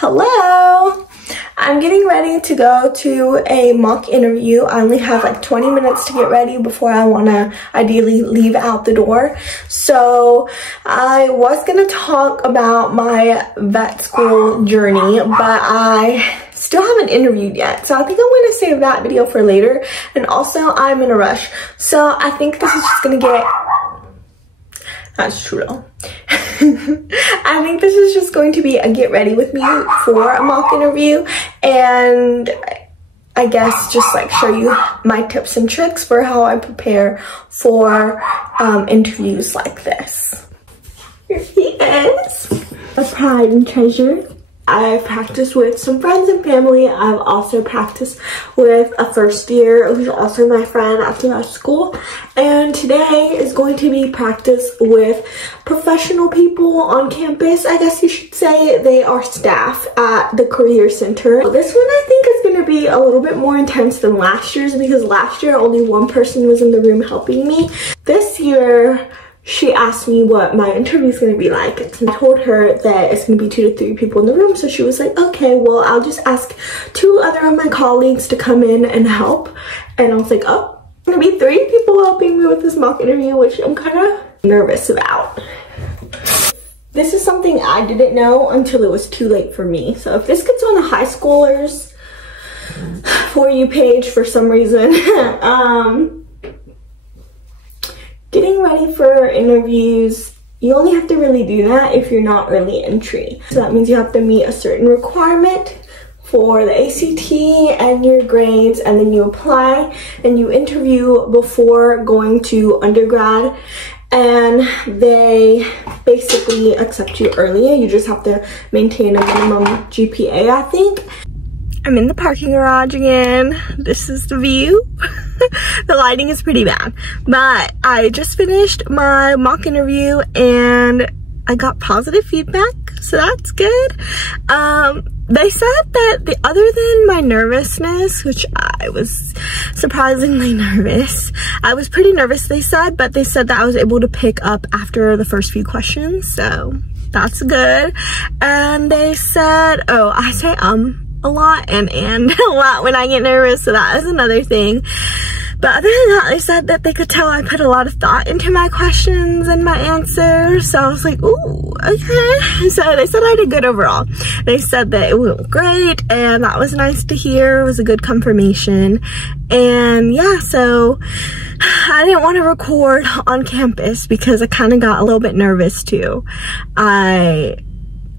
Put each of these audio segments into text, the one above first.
Hello! I'm getting ready to go to a mock interview. I only have like 20 minutes to get ready before I want to ideally leave out the door. So I was going to talk about my vet school journey, but I still haven't interviewed yet. So I think I'm going to save that video for later. And also I'm in a rush. So I think this is just going to get... That's true though. I think this is just going to be a get ready with me for a mock interview, and I guess just like show you my tips and tricks for how I prepare for interviews like this. Here he is, a pride and treasure. I've practiced with some friends and family. I've also practiced with a first year who's also my friend at the school. And today is going to be practice with professional people on campus. I guess you should say they are staff at the Career Center. This one I think is going to be a little bit more intense than last year's because last year only one person was in the room helping me. This year, she asked me what my interview is going to be like, and I told her that it's going to be 2 to 3 people in the room. So she was like, okay, well, I'll just ask 2 other of my colleagues to come in and help. And I was like, oh, going to be 3 people helping me with this mock interview, which I'm kind of nervous about. This is something I didn't know until it was too late for me. So if this gets on the high schoolers For You page for some reason, getting ready for interviews, you only have to really do that if you're not early entry. So that means you have to meet a certain requirement for the ACT and your grades, and then you apply and you interview before going to undergrad, and they basically accept you earlier. You just have to maintain a minimum GPA, I think. I'm in the parking garage again. This is the view. The lighting is pretty bad, but I just finished my mock interview and I got positive feedback, so that's good. They said that other than my nervousness, which I was surprisingly nervous, I was pretty nervous, they said, but they said that I was able to pick up after the first few questions, so that's good. And they said, oh, I say a lot and a lot when I get nervous, so that is another thing. But other than that, they said that they could tell I put a lot of thought into my questions and my answers, so I was like, ooh, okay. So they said I did good overall. They said that it went great, and that was nice to hear. It was a good confirmation. And yeah, so I didn't want to record on campus because I kind of got a little bit nervous too.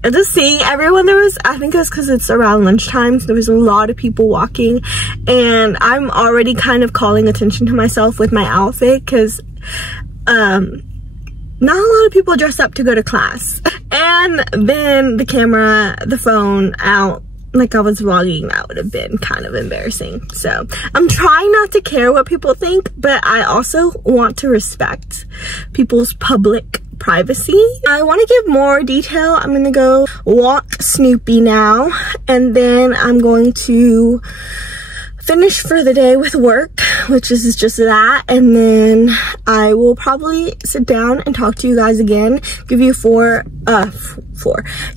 Just seeing everyone, I think it was because it's around lunchtime, so there was a lot of people walking, and I'm already kind of calling attention to myself with my outfit because not a lot of people dress up to go to class. And then the camera, the phone out, like I was vlogging, that would have been kind of embarrassing. So I'm trying not to care what people think, but I also want to respect people's public privacy. I want to give more detail. I'm gonna go walk Snoopy now, and then I'm going to finish for the day with work, which is just that, and then I will probably sit down and talk to you guys again, give you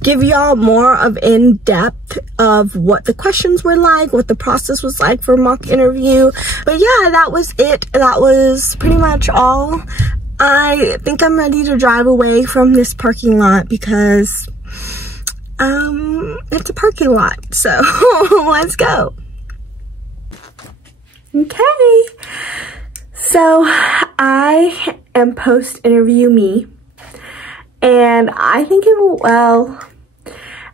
give y'all more of in-depth of what the questions were like, what the process was like for mock interview. But yeah, that was it. That was pretty much all. I think I'm ready to drive away from this parking lot because it's a parking lot, so let's go. Okay, so I am post-interview me, and I think it will, well,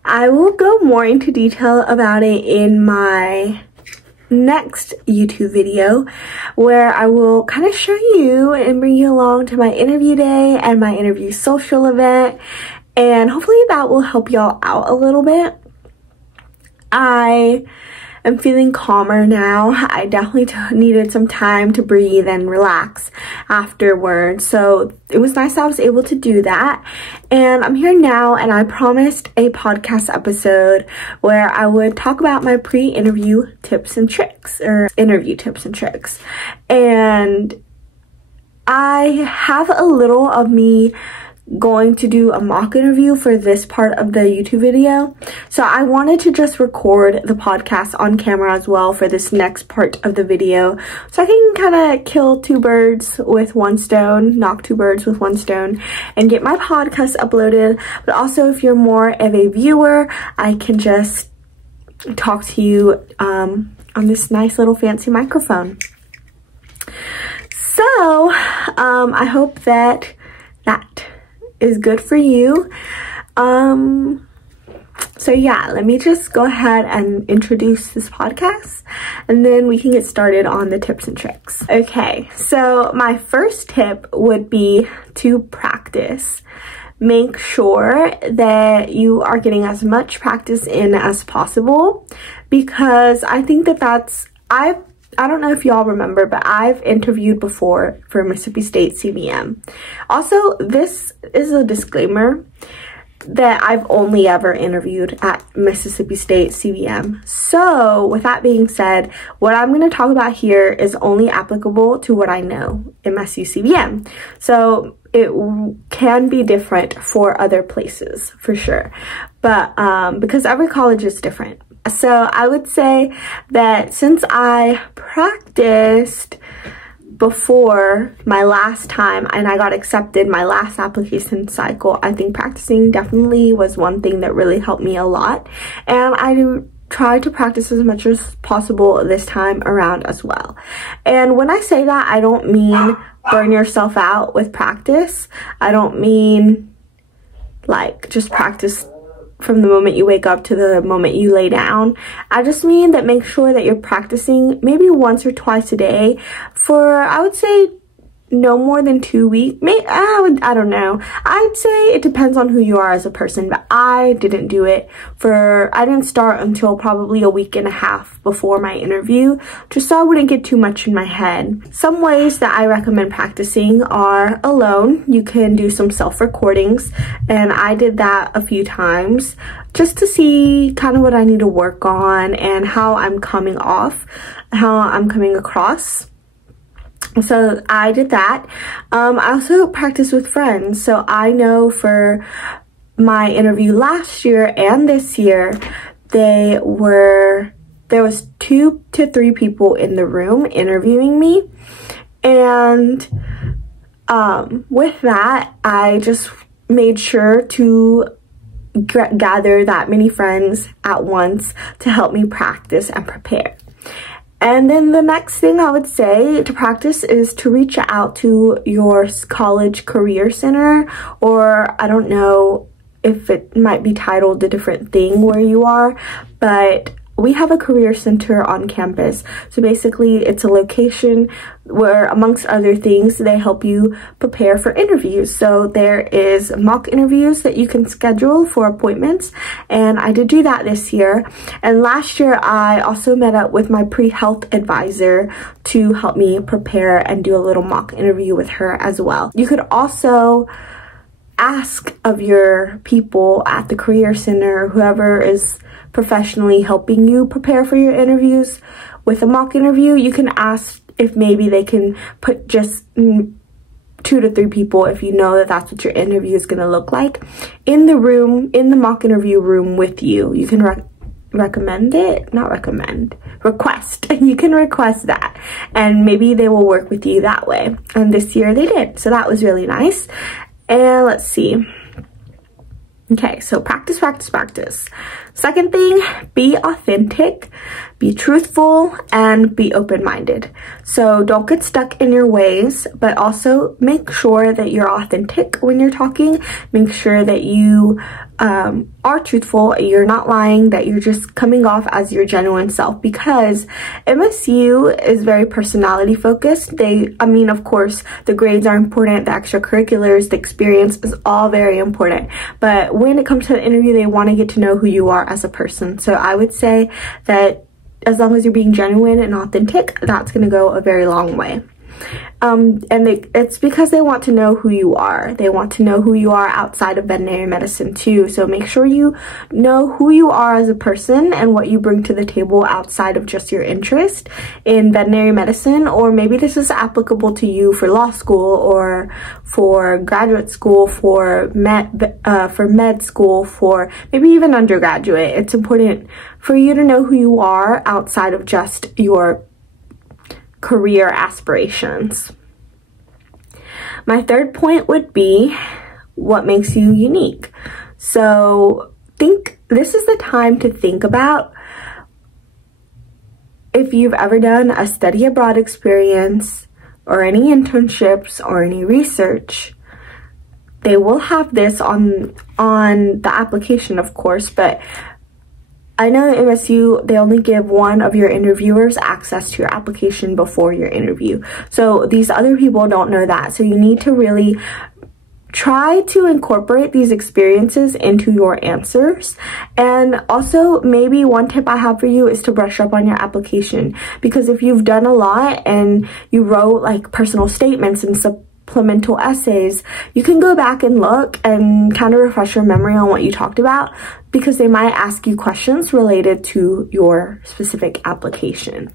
I will go more into detail about it in my next YouTube video, where I will kind of show you and bring you along to my interview day and my interview social event, and hopefully that will help y'all out a little bit. I am feeling calmer now. I definitely needed some time to breathe and relax afterwards, so it was nice I was able to do that. And I'm here now, and I promised a podcast episode where I would talk about my pre-interview tips and tricks, or interview tips and tricks. And I have a little of me going to do a mock interview for this part of the YouTube video. So I wanted to just record the podcast on camera as well for this next part of the video, so I can kind of kill two birds with one stone, knock two birds with one stone, and get my podcast uploaded. But also, if you're more of a viewer, I can just talk to you on this nice little fancy microphone. So I hope that is good for you. So yeah, let me just go ahead and introduce this podcast, and then we can get started on the tips and tricks. Okay, so my first tip would be to practice. Make sure that you are getting as much practice in as possible, because I think I don't know if y'all remember, but I've interviewed before for Mississippi State CVM. Also, this is a disclaimer that I've only ever interviewed at Mississippi State CVM. So with that being said, what I'm going to talk about here is only applicable to what I know in MSU CVM. So it can be different for other places for sure, but because every college is different. So I would say that since I practiced before my last time and I got accepted my last application cycle, I think practicing definitely was one thing that really helped me a lot. And I do try to practice as much as possible this time around as well. And when I say that, I don't mean burn yourself out with practice. I don't mean like just practice from the moment you wake up to the moment you lay down. I just mean that make sure that you're practicing maybe once or twice a day for, I would say, no more than 2 weeks. I don't know. I'd say it depends on who you are as a person, but I didn't start until probably a week and a half before my interview, just so I wouldn't get too much in my head. Some ways that I recommend practicing are alone. You can do some self-recordings, and I did that a few times just to see kind of what I need to work on and how I'm coming across. So I did that. I also practiced with friends. So I know for my interview last year and this year, there was 2 to 3 people in the room interviewing me. And with that, I just made sure to gather that many friends at once to help me practice and prepare. And then the next thing I would say to practice is to reach out to your college career center, or I don't know if it might be titled a different thing where you are, but we have a career center on campus. So basically it's a location where, amongst other things, they help you prepare for interviews. So there is mock interviews that you can schedule for appointments, and I did do that this year. And last year I also met up with my pre-health advisor to help me prepare and do a little mock interview with her as well. You could also ask of your people at the career center, whoever is professionally helping you prepare for your interviews with a mock interview, you can ask if maybe they can put just 2 to 3 people, if you know that that's what your interview is going to look like, in the room, in the mock interview room with you. You can request. You can request that, and maybe they will work with you that way. And this year they did, so that was really nice. And let's see. Okay, so practice, practice, practice. Second thing, be authentic, be truthful, and be open-minded. So don't get stuck in your ways, but also make sure that you're authentic when you're talking. Make sure that you are truthful, you're not lying, that you're just coming off as your genuine self, because MSU is very personality focused. Of course, the grades are important, the extracurriculars, the experience is all very important. But when it comes to the interview, they want to get to know who you are as a person. So I would say that as long as you're being genuine and authentic, that's going to go a very long way. And it's because they want to know who you are. They want to know who you are outside of veterinary medicine too. So make sure you know who you are as a person and what you bring to the table outside of just your interest in veterinary medicine. Or maybe this is applicable to you for law school or for graduate school, for med school, for maybe even undergraduate. It's important for you to know who you are outside of just your career aspirations. My third point would be what makes you unique. So this is the time to think about if you've ever done a study abroad experience or any internships or any research. They will have this on the application, of course, but I know at MSU, they only give one of your interviewers access to your application before your interview. So these other people don't know that. So you need to really try to incorporate these experiences into your answers. And also, maybe one tip I have for you is to brush up on your application. Because if you've done a lot and you wrote like personal statements and supplemental essays, you can go back and look and kind of refresh your memory on what you talked about, because they might ask you questions related to your specific application.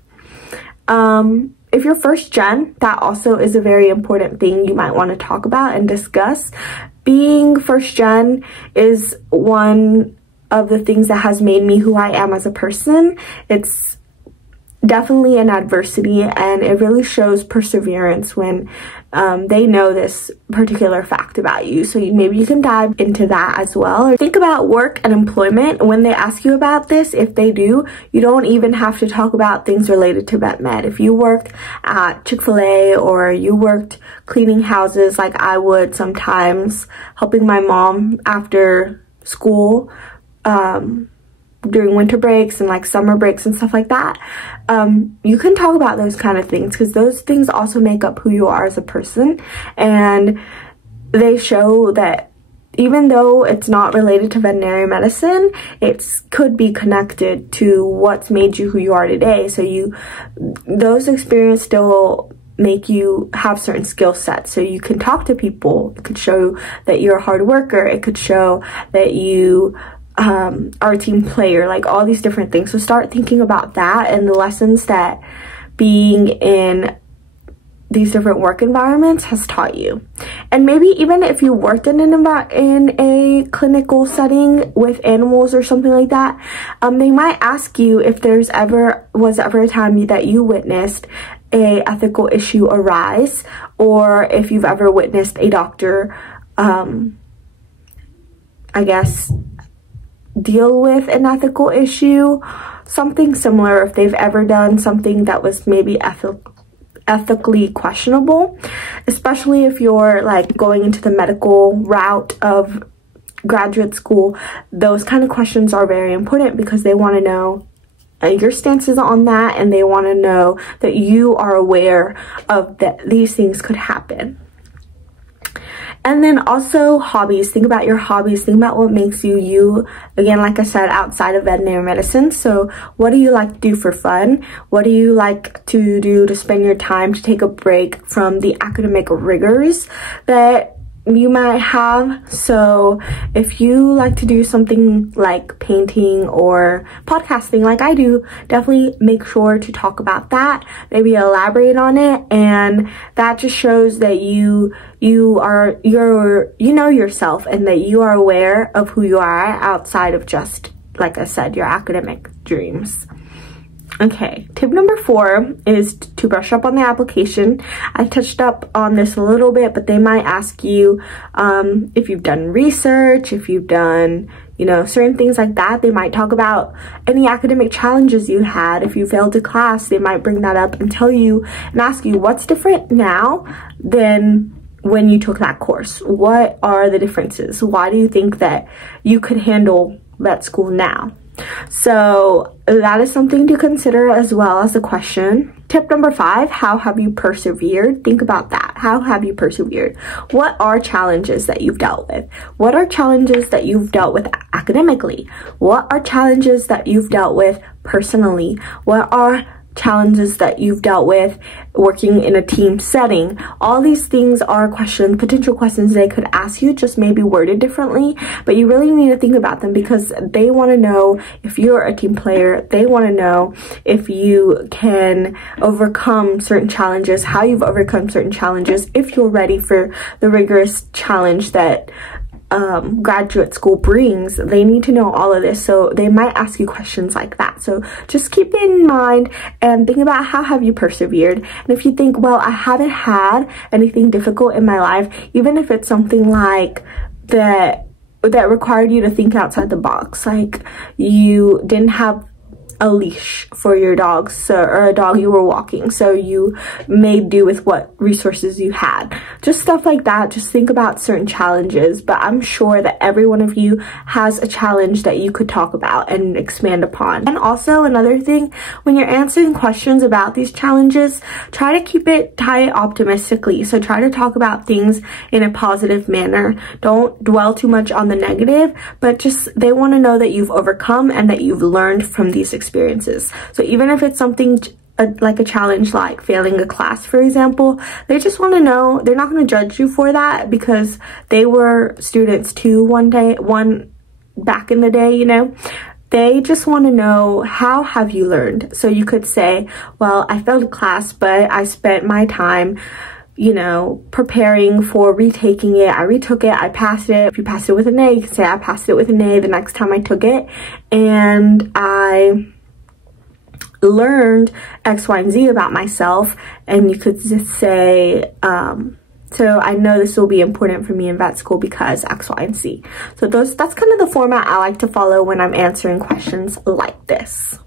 If you're first gen, that also is a very important thing you might want to talk about and discuss. Being first gen is one of the things that has made me who I am as a person. It's definitely an adversity, and it really shows perseverance when they know this particular fact about you. So maybe you can dive into that as well. Think about work and employment. When they ask you about this, if they do, you don't even have to talk about things related to vet med. If you worked at Chick-fil-A or you worked cleaning houses like I would sometimes, helping my mom after school, during winter breaks and like summer breaks and stuff like that, you can talk about those kind of things, because those things also make up who you are as a person, and they show that even though it's not related to veterinary medicine, it could be connected to what's made you who you are today. So those experiences still make you have certain skill sets, so you can talk to people. It could show that you're a hard worker. It could show that you are a team player, like all these different things. So start thinking about that and the lessons that being in these different work environments has taught you. And maybe even if you worked in a clinical setting with animals or something like that, they might ask you if there's was ever a time that you witnessed a ethical issue arise, or if you've ever witnessed a doctor, I guess, deal with an ethical issue, something similar, if they've ever done something that was maybe ethically questionable, especially if you're like going into the medical route of graduate school. Those kind of questions are very important because they want to know your stances on that, and they want to know that you are aware of that these things could happen. And then also hobbies. Think about your hobbies. Think about what makes you you. Again, like I said, outside of veterinary medicine. So what do you like to do for fun? What do you like to do to spend your time, to take a break from the academic rigors that you might have? So if you like to do something like painting or podcasting like I do, definitely make sure to talk about that, maybe elaborate on it, and that just shows that you know yourself, and that you are aware of who you are outside of just, like I said, your academic dreams. Okay, tip number 4 is to brush up on the application. I touched up on this a little bit, but they might ask you if you've done research, if you've done, certain things like that. They might talk about any academic challenges you had. If you failed a class, they might bring that up and tell you and ask you what's different now than when you took that course. What are the differences? Why do you think that you could handle vet school now? So that is something to consider as well as a question. Tip number 5, how have you persevered? Think about that. How have you persevered? What are challenges that you've dealt with? What are challenges that you've dealt with academically? What are challenges that you've dealt with personally? What are challenges that you've dealt with working in a team setting. All these things are questions, potential questions they could ask you, just maybe worded differently, but you really need to think about them because they want to know if you're a team player. They want to know if you can overcome certain challenges, how you've overcome certain challenges, if you're ready for the rigorous challenge that graduate school brings. They need to know all of this, so they might ask you questions like that. So just keep it in mind and think about how have you persevered. And if you think, well, I haven't had anything difficult in my life, even if it's something like that required you to think outside the box, like you didn't have a leash for your dog, or a dog you were walking, so you made do with what resources you had. Just stuff like that. Just think about certain challenges, but I'm sure that every one of you has a challenge that you could talk about and expand upon. And also another thing, when you're answering questions about these challenges, try to keep it tied optimistically. So try to talk about things in a positive manner. Don't dwell too much on the negative, but just they want to know that you've overcome and that you've learned from these experiences. So even if it's something like a challenge like failing a class, for example, they just want to know. They're not going to judge you for that because they were students too back in the day, you know. They just want to know, how have you learned? So you could say, well, I failed a class, but I spent my time, you know, preparing for retaking it. I retook it, I passed it. If you passed it with an A, you can say I passed it with an A the next time I took it, and I learned X, Y, and Z about myself. And you could just say, so I know this will be important for me in vet school because X, Y, and Z. So that's kind of the format I like to follow when I'm answering questions like this.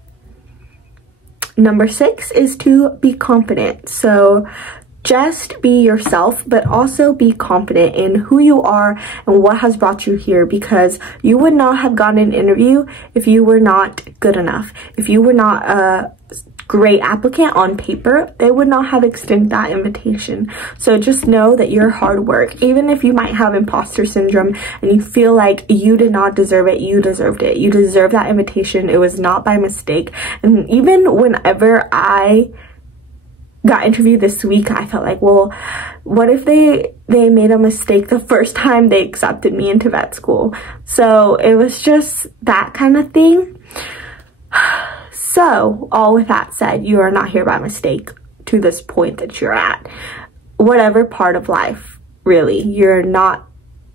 Number 6 is to be confident. So just be yourself, but also be confident in who you are and what has brought you here, because you would not have gotten an interview if you were not good enough. If you were not a great applicant on paper, they would not have extended that invitation. So just know that your hard work, even if you might have imposter syndrome and you feel like you did not deserve it, you deserved it. You deserve that invitation. It was not by mistake. And even whenever I got interviewed this week, I felt like, well, what if they made a mistake the first time they accepted me into vet school? So it was just that kind of thing. So all with that said, you are not here by mistake to this point that you're at. Whatever part of life, really, you're not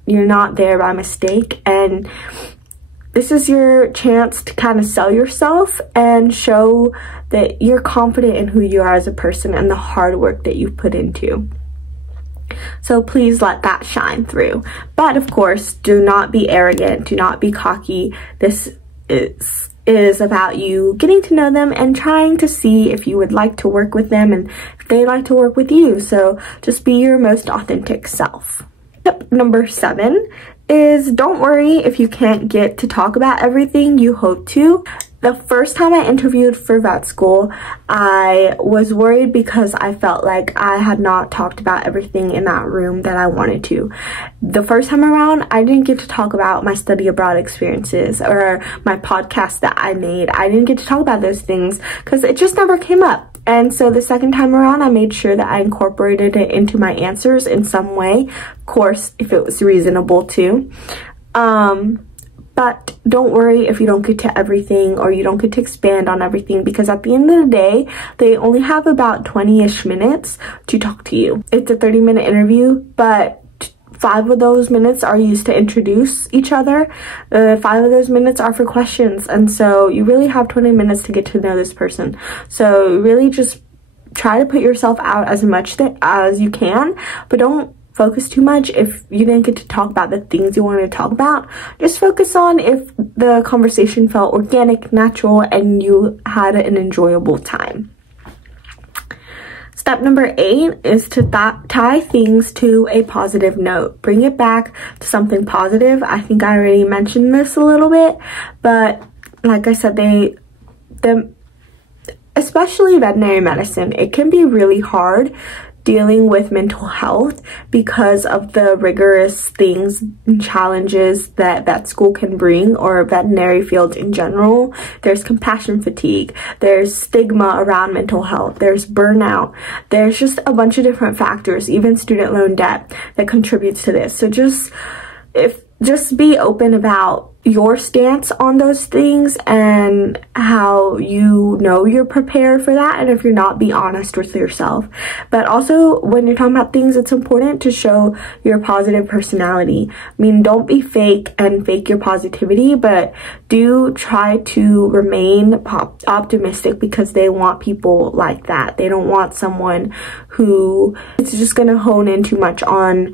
there by mistake, and this is your chance to kind of sell yourself and show that you're confident in who you are as a person and the hard work that you put into. So please let that shine through. But of course, do not be arrogant, do not be cocky. This is about you getting to know them and trying to see if you would like to work with them and if they like to work with you. So just be your most authentic self. Tip number 7 is don't worry if you can't get to talk about everything you hope to. The first time I interviewed for vet school, I was worried because I felt like I had not talked about everything in that room that I wanted to. The first time around, I didn't get to talk about my study abroad experiences or my podcast that I made. I didn't get to talk about those things because it just never came up. And so the second time around, I made sure that I incorporated it into my answers in some way. Of course, if it was reasonable too. But don't worry if you don't get to everything or you don't get to expand on everything, because at the end of the day, they only have about 20-ish minutes to talk to you. It's a 30-minute interview, but 5 of those minutes are used to introduce each other. 5 of those minutes are for questions. And so you really have 20 minutes to get to know this person. So really just try to put yourself out as much as you can, but don't focus too much if you didn't get to talk about the things you wanted to talk about. Just focus on if the conversation felt organic, natural, and you had an enjoyable time. Step number 8 is to tie things to a positive note. Bring it back to something positive. I think I already mentioned this a little bit, but like I said, especially veterinary medicine, it can be really hard dealing with mental health because of the rigorous things and challenges that school can bring, or veterinary fields in general. There's compassion fatigue, there's stigma around mental health, there's burnout, there's just a bunch of different factors, even student loan debt, that contributes to this. So just be open about your stance on those things and how you know you're prepared for that, and if you're not, be honest with yourself. But also, when you're talking about things, it's important to show your positive personality. I mean, don't be fake and fake your positivity, but do try to remain optimistic, because they want people like that. They don't want someone who is just gonna hone in too much on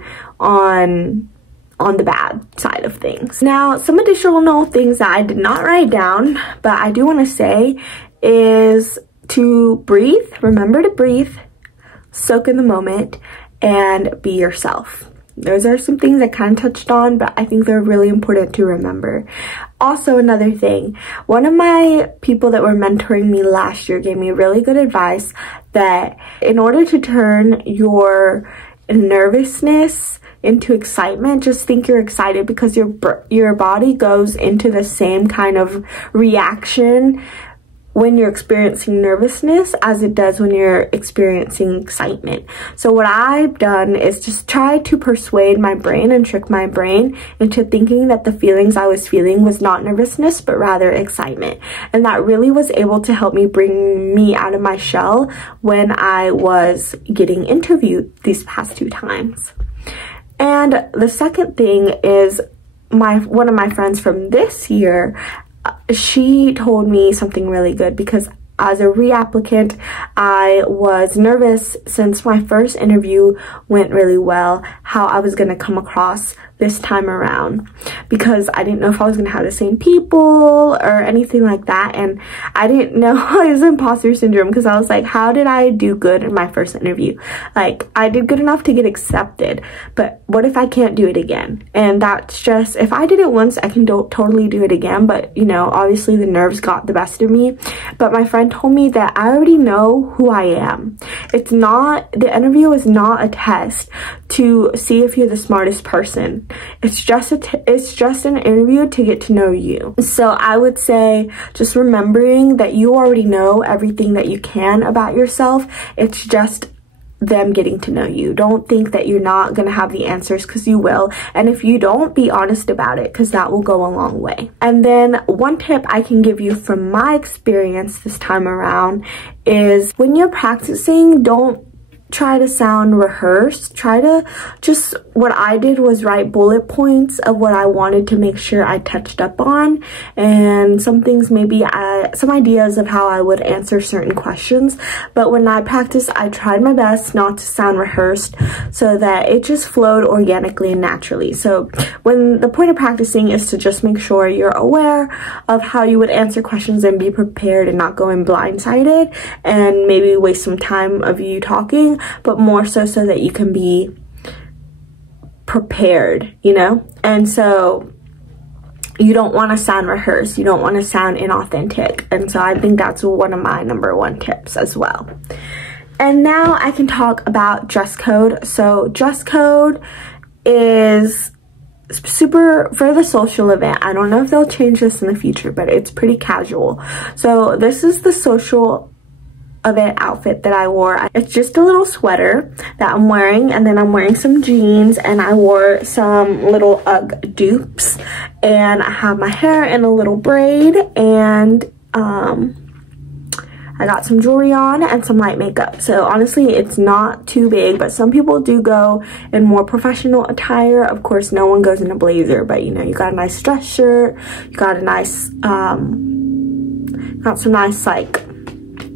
the bad side of things. Now, some additional things that I did not write down, but I do want to say, is to breathe. Remember to breathe, soak in the moment, and be yourself. Those are some things I kind of touched on, but I think they're really important to remember. Also, another thing, one of my people that were mentoring me last year gave me really good advice that in order to turn your nervousness into excitement, just think you're excited, because your body goes into the same kind of reaction when you're experiencing nervousness as it does when you're experiencing excitement. So what I've done is just try to persuade my brain and trick my brain into thinking that the feelings I was feeling was not nervousness, but rather excitement. And that really was able to help me bring me out of my shell when I was getting interviewed these past 2 times. And the second thing is, one of my friends from this year, she told me something really good, because as a reapplicant, I was nervous since my first interview went really well, how I was going to come across this time around, because I didn't know if I was going to have the same people or anything like that. And I didn't know, it was imposter syndrome, because I was like, how did I do good in my first interview? Like, I did good enough to get accepted, but what if I can't do it again? And that's just, if I did it once, I can totally do it again. But you know, obviously the nerves got the best of me. But my friend told me that I already know who I am. It's not, the interview is not a test to see if you're the smartest person. It's just an interview to get to know you. So I would say, just remembering that you already know everything that you can about yourself. It's just them getting to know you. Don't think that you're not gonna have the answers, because you will. And if you don't, be honest about it, because that will go a long way. And then one tip I can give you from my experience this time around is, when you're practicing, don't try to sound rehearsed. Try to just, what I did was write bullet points of what I wanted to make sure I touched up on, and some things, maybe some ideas of how I would answer certain questions. But when I practiced, I tried my best not to sound rehearsed, so that it just flowed organically and naturally. So when the point of practicing is to just make sure you're aware of how you would answer questions and be prepared and not go in blindsided and maybe waste some time of you talking, but more so that you can be prepared, you know? And so you don't want to sound rehearsed, you don't want to sound inauthentic. And so I think that's one of my #1 tips as well. And now I can talk about dress code. So dress code is super for the social event. I don't know if they'll change this in the future, but it's pretty casual. So this is the social event outfit that I wore. It's just a little sweater that I'm wearing, and then I'm wearing some jeans, and I wore some little UGG dupes, and I have my hair in a little braid, and I got some jewelry on and some light makeup. So honestly, it's not too big, but some people do go in more professional attire. Of course, no one goes in a blazer, but you know, you got a nice dress shirt, you got a nice got some nice like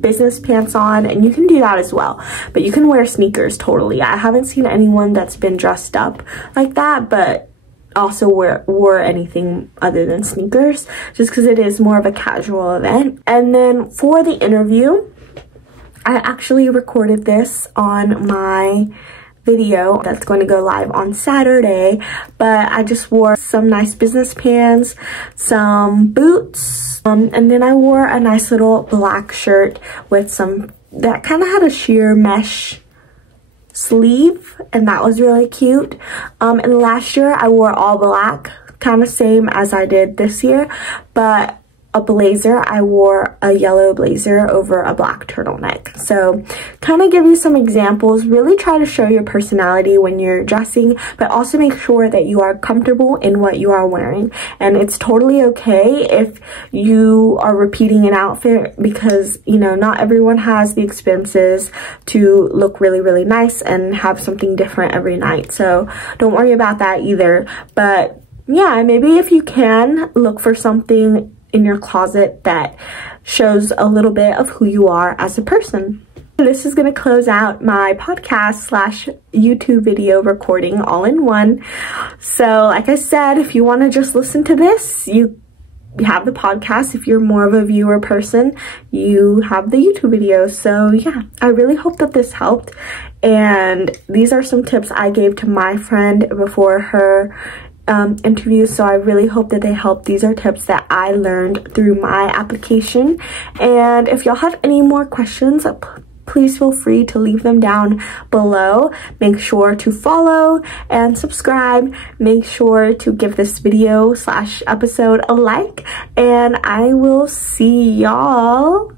business pants on, and you can do that as well. But you can wear sneakers totally. I haven't seen anyone that's been dressed up like that, but also wore anything other than sneakers, just because it is more of a casual event. And then for the interview, I actually recorded this on my video that's going to go live on Saturday, but I just wore some nice business pants, some boots, and then I wore a nice little black shirt with some that kind of had a sheer mesh sleeve, and that was really cute. And last year I wore all black, kind of same as I did this year, but a blazer, I wore a yellow blazer over a black turtleneck. So kind of give you some examples. Really try to show your personality when you're dressing, but also make sure that you are comfortable in what you are wearing. And it's totally okay if you are repeating an outfit, because, you know, not everyone has the expenses to look really, really nice and have something different every night. So don't worry about that either. But yeah, maybe if you can, look for something in your closet that shows a little bit of who you are as a person. This is going to close out my podcast / YouTube video recording all in one. So like I said, if you want to just listen to this, you have the podcast. If you're more of a viewer person, you have the YouTube video. So yeah, I really hope that this helped. And these are some tips I gave to my friend before her interview, so I really hope that they help. These are tips that I learned through my application, and if y'all have any more questions, please feel free to leave them down below. Make sure to follow and subscribe. Make sure to give this video / episode a like, and I will see y'all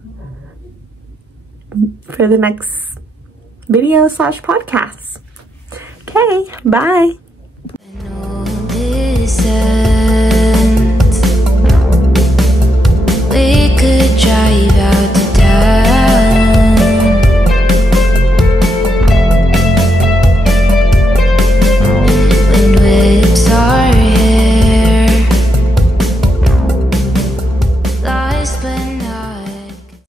for the next video / podcast. Okay, bye. We could try.